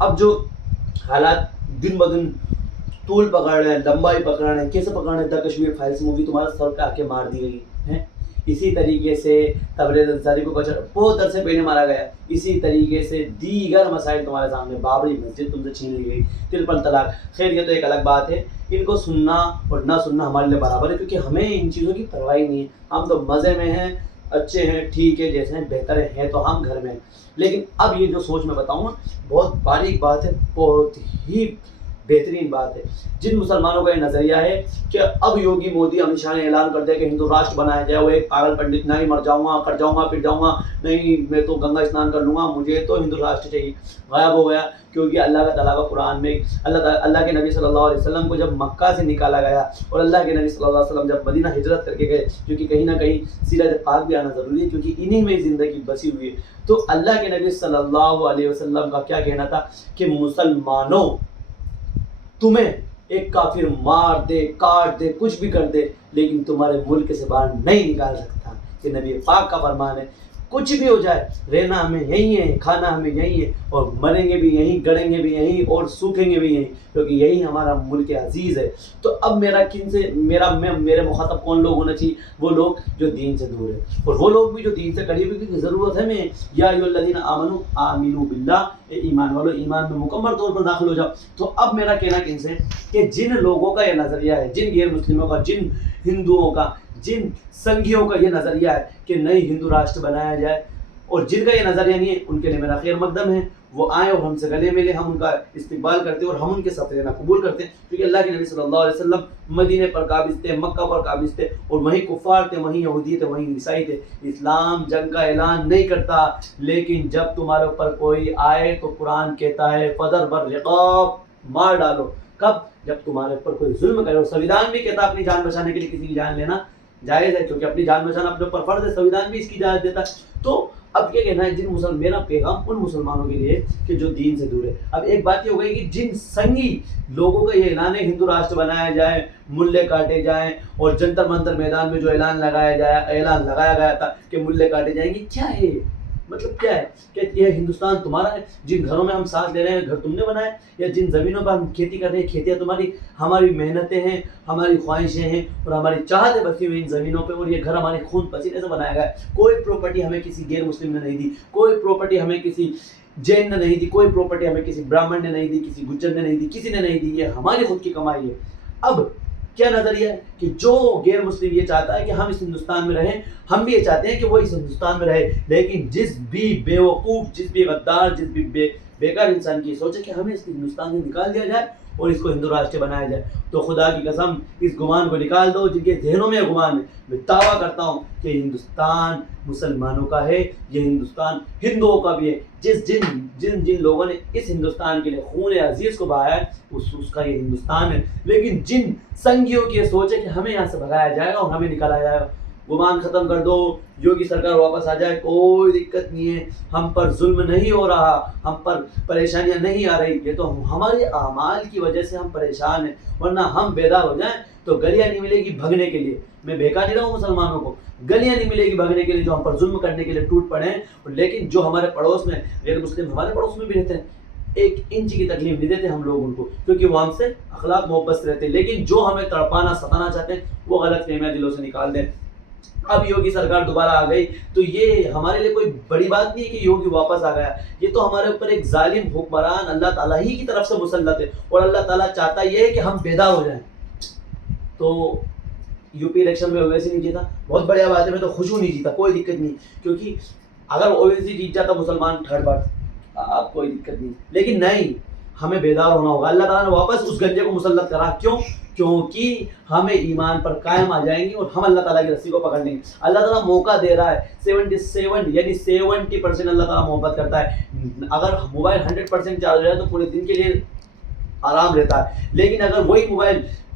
اب جو حالات دن بدن طول پکڑ رہے ہیں، لمبائی پکڑ رہے ہیں، کیسے پکڑ رہے ہیں؟ دا کشمیر فائلز مووی تمہارے سر پہ آ کے مار دی گئی ہے. اسی طریقے سے تبریز انصاری کو بہت عرصے پہلے مارا گیا. اسی طریقے سے دیگر مسائل تمہارے سامنے، بابری مسجد تم سے چھین لی گئی، ترپل طلاق. خیر یہ تو ایک الگ بات ہے، ان کو سننا اور نہ سننا ہمارے لیے برابر ہے، کیونکہ ہمیں ان چیزوں کی پرواہ نہیں ہے. ہم تو مزے میں ہیں، اچھے ہیں، ٹھیک ہے، جیسے ہیں بہتر ہیں تو ہم گھر میں ہیں. لیکن اب یہ جو سوچ میں بتاؤں نا، بہت باریک بات ہے، بہت ہی بہترین بات ہے. جن مسلمانوں کا یہ نظریہ ہے کہ اب یوگی مودی امت شاہ نے اعلان کر دیا کہ ہندو راشٹر بنایا جائے، وہ ایک پاگل پنڈت، نہیں مر جاؤں گا، کٹ جاؤں گا، پھر جاؤں گا، نہیں میں تو گنگا اسنان کر لوں گا، مجھے تو ہندو راشٹر چاہیے، غائب ہو گیا. کیونکہ اللہ تعالیٰ کا قرآن میں اللہ کے نبی صلی اللہ علیہ وسلم کو جب مکہ سے نکالا گیا اور اللہ کے نبی صلی اللہ علیہ وسلم جب مدینہ ہجرت کر کے گئے، کیونکہ کہیں نہ کہیں سیرت پاک بھی آنا ضروری ہے، کیونکہ انہی میں زندگی بسی ہوئی ہے. تو اللہ کے نبی صلی اللہ علیہ وسلم کا کیا کہنا تھا کہ مسلمانوں، تمہیں ایک کافر مار دے، کاٹ دے، کچھ بھی کر دے، لیکن تمہارے ملک سے باہر نہیں نکال سکتا. کہ نبی پاک کا فرمان ہے، کچھ بھی ہو جائے، رہنا ہمیں یہیں ہے، کھانا ہمیں یہیں ہے، اور مریں گے بھی یہیں، گڑیں گے بھی یہیں، اور سوکھیں گے بھی یہیں، کیونکہ یہی ہمارا ملک عزیز ہے. تو اب میرے مخاطب کون لوگ ہونا چاہیے؟ وہ لوگ جو دین سے دور ہیں، اور وہ لوگ بھی جو دین سے قریب ہیں، کیونکہ ضرورت ہے میں یا ایھا الذین آمنوا آمنوا باللہ، اے ایمان والو ایمان میں مکمل طور پر داخل ہو جاؤ. تو اب میرا کہنا کن سے کہ جن لوگوں کا یہ نظریہ ہے، جن غیر مسلموں کا، جن ہندوؤں کا، جن سنگھیوں کا یہ نظریہ ہے کہ نئی ہندو راشٹر بنایا جائے، اور جن کا یہ نظریہ نہیں ہے، ان کے لیے میرا خیر مقدم ہے. وہ آئیں اور ہم سے گلے ملے، ہم ان کا استقبال کرتے ہیں اور ہم ان کے ساتھ رہنا قبول کرتے ہیں. کیونکہ اللہ کے نبی صلی اللہ علیہ وسلم مدینے پر قابض تھے، مکہ پر قابض تھے، اور وہیں کفار تھے، وہیں یہودی تھے، وہیں عیسائی تھے. اسلام جنگ کا اعلان نہیں کرتا، لیکن جب تمہارے اوپر کوئی آئے تو قرآن کہتا ہے فَضَرْبَ الرِّقَابِ، مار ڈالو. کب؟ جب تمہارے اوپر کوئی ظلم کرے. اور سنویدھان بھی کہتا ہے اپنی جان بچانے کے لیے کسی کی جان لینا جائز ہے، کیونکہ اپنی جان بچانا اپنے اوپر فرض ہے، سنویدھان بھی اس کی اجازت دیتا ہے. تو اب کیا کہنا ہے، میرا پیغام ان مسلمانوں کے لیے کہ جو دین سے دور ہے. اب ایک بات یہ ہو گئی کہ جن سنگی لوگوں کا یہ اعلان ہے ہندو راشٹر بنایا جائے، ملے کاٹے جائیں، اور جنتر منتر میدان میں جو اعلان لگایا گیا تھا کہ ملے کاٹے جائیں گے، کیا ہے؟ مطلب کیا ہے کہ یہ ہندوستان تمہارا ہے، جن گھروں میں ہم سانس لے رہے ہیں گھر تم نے بنائے، یا جن زمینوں پر ہم کھیتی کر رہے ہیں کھیتیاں تمہاری، ہماری محنتیں ہیں، ہماری خواہشیں ہیں، اور ہماری چاہتیں بسی ہوئی ان زمینوں پہ، اور یہ گھر ہمارے خون پسینے سے بنایا گیا ہے. کوئی پراپرٹی ہمیں کسی غیر مسلم نے نہیں دی، کوئی پراپرٹی ہمیں کسی جین نے نہیں دی، کوئی پراپرٹی ہمیں کسی برہمن نے نہیں دی، کسی گجر نے نہیں دی، کسی نے نہیں دی. یہ ہماری خود کی کمائی ہے. اب کیا نظریہ ہے کہ جو غیر مسلم یہ چاہتا ہے کہ ہم اس ہندوستان میں رہیں، ہم بھی یہ چاہتے ہیں کہ وہ اس ہندوستان میں رہے، لیکن جس بھی بیوقوف، جس بھی غدار، جس بھی بیکار انسان کی سوچ ہے کہ ہمیں اس ہندوستان سے نکال دیا جائے اور اس کو ہندو راشٹر بنایا جائے، تو خدا کی قسم اس گمان کو نکال دو جن کے ذہنوں میں گمان ہے. میں دعویٰ کرتا ہوں کہ ہندوستان مسلمانوں کا ہے، یہ ہندوستان ہندوؤں کا بھی ہے. جن لوگوں نے اس ہندوستان کے لیے خون عزیز کو بہایا ہے، اس کا یہ ہندوستان ہے. لیکن جن سنگھیوں کی یہ سوچ ہے کہ ہمیں یہاں سے بھگایا جائے گا اور ہمیں نکالا جائے گا، گمان ختم کر دو. یوگی سرکار واپس آ جائے، کوئی دقت نہیں ہے، ہم پر ظلم نہیں ہو رہا، ہم پر پریشانیاں نہیں آ رہی. یہ تو ہمارے اعمال کی وجہ سے ہم پریشان ہیں، ورنہ ہم بیدار ہو جائیں تو گلیاں نہیں ملے گی بھگنے کے لیے. میں بہکا نہیں رہا ہوں مسلمانوں کو، گلیاں نہیں ملے گی بھگنے کے لیے جو ہم پر ظلم کرنے کے لیے ٹوٹ پڑے ہیں. لیکن جو ہمارے پڑوس میں غیر مسلم ہمارے پڑوس میں بھی رہتے ہیں، ایک انچ کی تکلیف نہیں دیتے ہم لوگ ان کو، کیونکہ وہ ہم سے اخلاق محبت سے رہتے ہیں. لیکن جو ہمیں تڑپانا ستانا چاہتے ہیں وہ غلط فہمیاں دلوں سے نکال دیں. اب یوگی سرکار دوبارہ آ گئی تو یہ ہمارے لیے کوئی بڑی بات نہیں ہے کہ یوگی واپس آ گیا. یہ تو ہمارے اوپر ایک ظالم حکمران اللہ تعالیٰ ہی کی طرف سے مسلط ہے، اور اللہ تعالیٰ چاہتا یہ ہے کہ ہم بیدار ہو جائیں. تو یو پی الیکشن میں اویسی نہیں جیتا، بہت بڑھیا بات ہے، میں تو خوش ہوں نہیں جیتا، کوئی دقت نہیں، کیونکہ اگر اویسی جیت جاتا مسلمان تھرڈ بار آپ کوئی دقت نہیں. لیکن نہیں، ہمیں بیدار ہونا ہوگا. اللہ تعالیٰ نے واپس اس گنجے کو مسلط کرا، کیوں؟ کیونکہ ہمیں ایمان پر قائم آ جائیں گے اور ہم اللہ تعالیٰ کی رسی کو پکڑ لیں گے. اللہ تعالیٰ موقع دے رہا ہے، 77 یعنی 70% اللہ تعالیٰ محبت کرتا ہے. اگر موبائل 100% چارج رہے تو پورے دن کے لیے آرام رہتا ہے، لیکن اگر وہی موبائل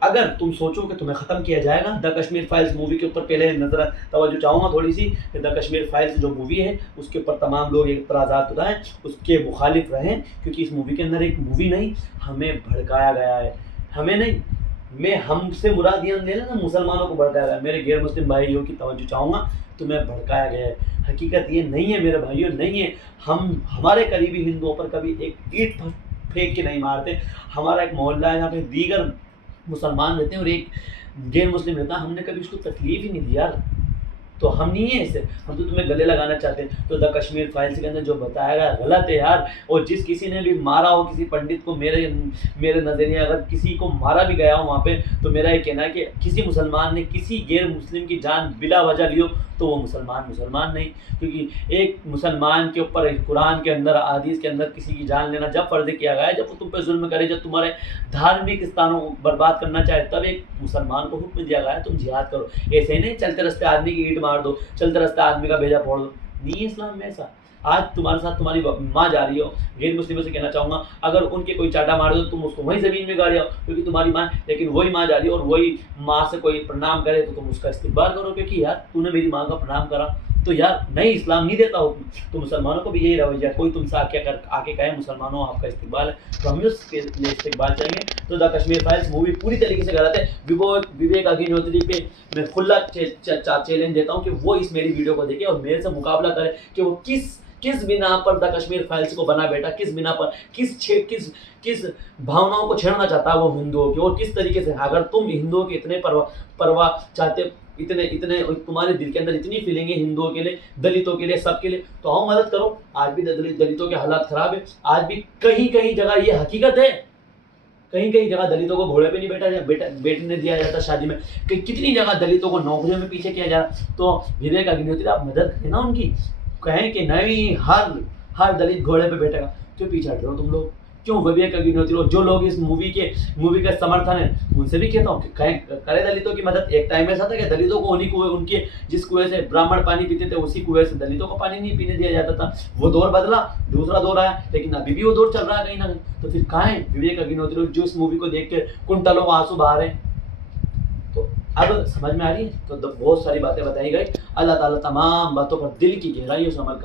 اگر تم سوچو کہ تمہیں ختم کیا جائے گا، دا کشمیر فائلز مووی کے اوپر پہلے نظر توجہ چاہوں گا تھوڑی سی کہ دا کشمیر فائلز جو مووی ہے اس کے اوپر تمام لوگ اعتراضات اٹھائیں، اس کے مخالف رہیں، کیونکہ اس مووی کے اندر ایک مووی نہیں ہمیں بھڑکایا گیا ہے، ہمیں نہیں، میں ہم سے مراد یہ لے لینا مسلمانوں کو بھڑکایا گیا ہے، میرے غیر مسلم بھائیوں کی توجہ چاہوں گا، تمہیں بھڑکایا گیا ہے، حقیقت یہ نہیں ہے میرے بھائیوں، نہیں ہے، ہمارے قریبی ہندوؤں پر کبھی ایک اینٹ پھینک کے نہیں مارتے، ہمارا ایک محلہ ہے جہاں پہ دیگر مسلمان رہتے ہیں اور ایک غیر مسلم رہتا ہے، ہم نے کبھی اس کو تکلیف ہی نہیں دیا، تو ہم نہیں ہیں ایسے، ہم تو تمہیں گلے لگانا چاہتے ہیں، تو دا کشمیر فائلز کے اندر جو بتایا گیا غلط ہے یار، اور جس کسی نے بھی مارا ہو کسی پنڈت کو، میرے نظریے اگر کسی کو مارا بھی گیا ہو وہاں پہ، تو میرا یہ کہنا ہے کہ کسی مسلمان نے کسی غیر مسلم کی جان بلا وجہ لی ہو تو وہ مسلمان نہیں، کیونکہ ایک مسلمان کے اوپر قرآن کے اندر حدیث کے اندر کسی کی جان لینا جب فرض کیا گیا ہے، جب وہ تم پہ ظلم کرے، جب تمہارے دھارمک استانوں کو برباد کرنا چاہے، تب ایک مسلمان کو حکم دیا گیا ہے تم جہاد کرو، ایسے ہی نہیں چلتے راستے آدمی کی اینٹ مار دو، چلتے راستے آدمی کا بھیجا پھوڑ دو، نہیں ہے اسلام میں ایسا۔ آج تمہارے ساتھ تمہاری ماں جا رہی ہو، غیر مسلموں سے کہنا چاہوں گا اگر ان کے کوئی چاٹا مار دو تم اس کو وہیں زمین میں گاڑی آؤ، کیونکہ تمہاری ماں، لیکن وہی ماں جا رہی ہے اور وہی ماں سے کوئی پرنام کرے تو تم اس کا استقبال کرو، کیونکہ یار تو نے میری ماں کا پرنام کرا، تو یار نہیں اسلام نہیں دیتا حکم، تو مسلمانوں کو بھی یہی رویہ ہے، کوئی تم سے آ کے کہے مسلمانوں آپ کا استقبال ہے تو ہم اس کے لیے استقبال چاہیں گے۔ تو دا کشمیر فائلز مووی پوری طریقے سے غلط ہے، وویک اگنیہوتری پہ میں کھلا چیلنج دیتا ہوں کہ وہ اس میری ویڈیو کو دیکھے اور میرے سے مقابلہ کرے کہ وہ کس بنا پر دا کشمیر فائلز کو بنا بیٹھا، کس بنا پر کس بھاوناؤں کو چھیڑنا چاہتا ہے وہ ہندوؤں کی، اور کس طریقے سے اگر تم ہندوؤں کے اتنے پرواہ چاہتے، اتنے تمہارے دل کے اندر اتنی فیلنگ ہے ہندوؤں کے لیے، دلتوں کے لیے، سب کے لیے، تو آؤ مدد کرو۔ آج بھی دلتوں کے حالات خراب ہے، آج بھی کہیں جگہ یہ حقیقت ہے، کہیں جگہ دلتوں کو گھوڑے پہ نہیں بیٹھنے دیا جاتا شادی میں، کتنی جگہ دلتوں کو نوکریوں میں پیچھے کیا جا رہا، تو وویک اگنیہوتری آپ مدد کریں نا ان کی، کہیں کہ نہیں ہر دلت گھوڑے پہ بیٹھے گا، کیوں پیچھے ہٹ رہے ہو تم لوگ، کیوں وویک اگنیہوتری جو لوگ اس مووی کا سمرتھن ہے ان سے بھی کہتا ہوں کہ کرے دلتوں کی مدد۔ ایک ٹائم ایسا تھا کہ دلتوں کو ان کے جس کنویں سے براہمن پانی پیتے تھے اسی کنویں سے دلتوں کو پانی نہیں پینے دیا جاتا تھا، وہ دور بدلا، دوسرا دور آیا، لیکن ابھی بھی وہ دور چل رہا ہے کہیں نہ کہیں، تو پھر کہاں ہے وویک اگنیہوتری جو اس مووی کو دیکھ کے کنٹلوں کو آنسو بہا رہے ہیں؟ تو اب سمجھ میں آ رہی ہے، تو بہت ساری باتیں بتائی گئی، اللہ تعالیٰ تمام باتوں پر دل کی گہرائیوں سے عمل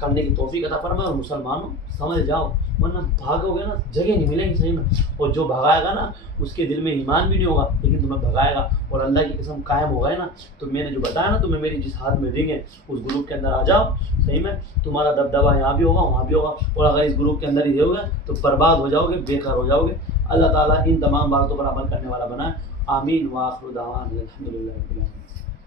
کرنے کی توفیق عطا فرمائے، اور مسلمانوں سمجھ جاؤ ورنہ بھاگو گے نا جگہ نہیں ملے گی صحیح میں، اور جو بھگائے گا نا اس کے دل میں ایمان بھی نہیں ہوگا لیکن تمہیں بھگائے گا، اور اللہ کی قسم قائم ہو گئے نا تو میں نے جو بتایا نا تمہیں میری جس ہاتھ میں رنگ ہے اس گروپ کے اندر آ جاؤ، صحیح میں تمہارا دبدبہ یہاں بھی ہوگا وہاں بھی ہوگا، اور اگر اس گروپ کے اندر ہی رہو گے تو برباد ہو جاؤ گے، بیکار ہو جاؤ گے۔ اللہ تعالیٰ ان تمام باتوں پر عمل کرنے والا بنائے، آمین، وآخر دعوانا الحمدللہ رب العالمین۔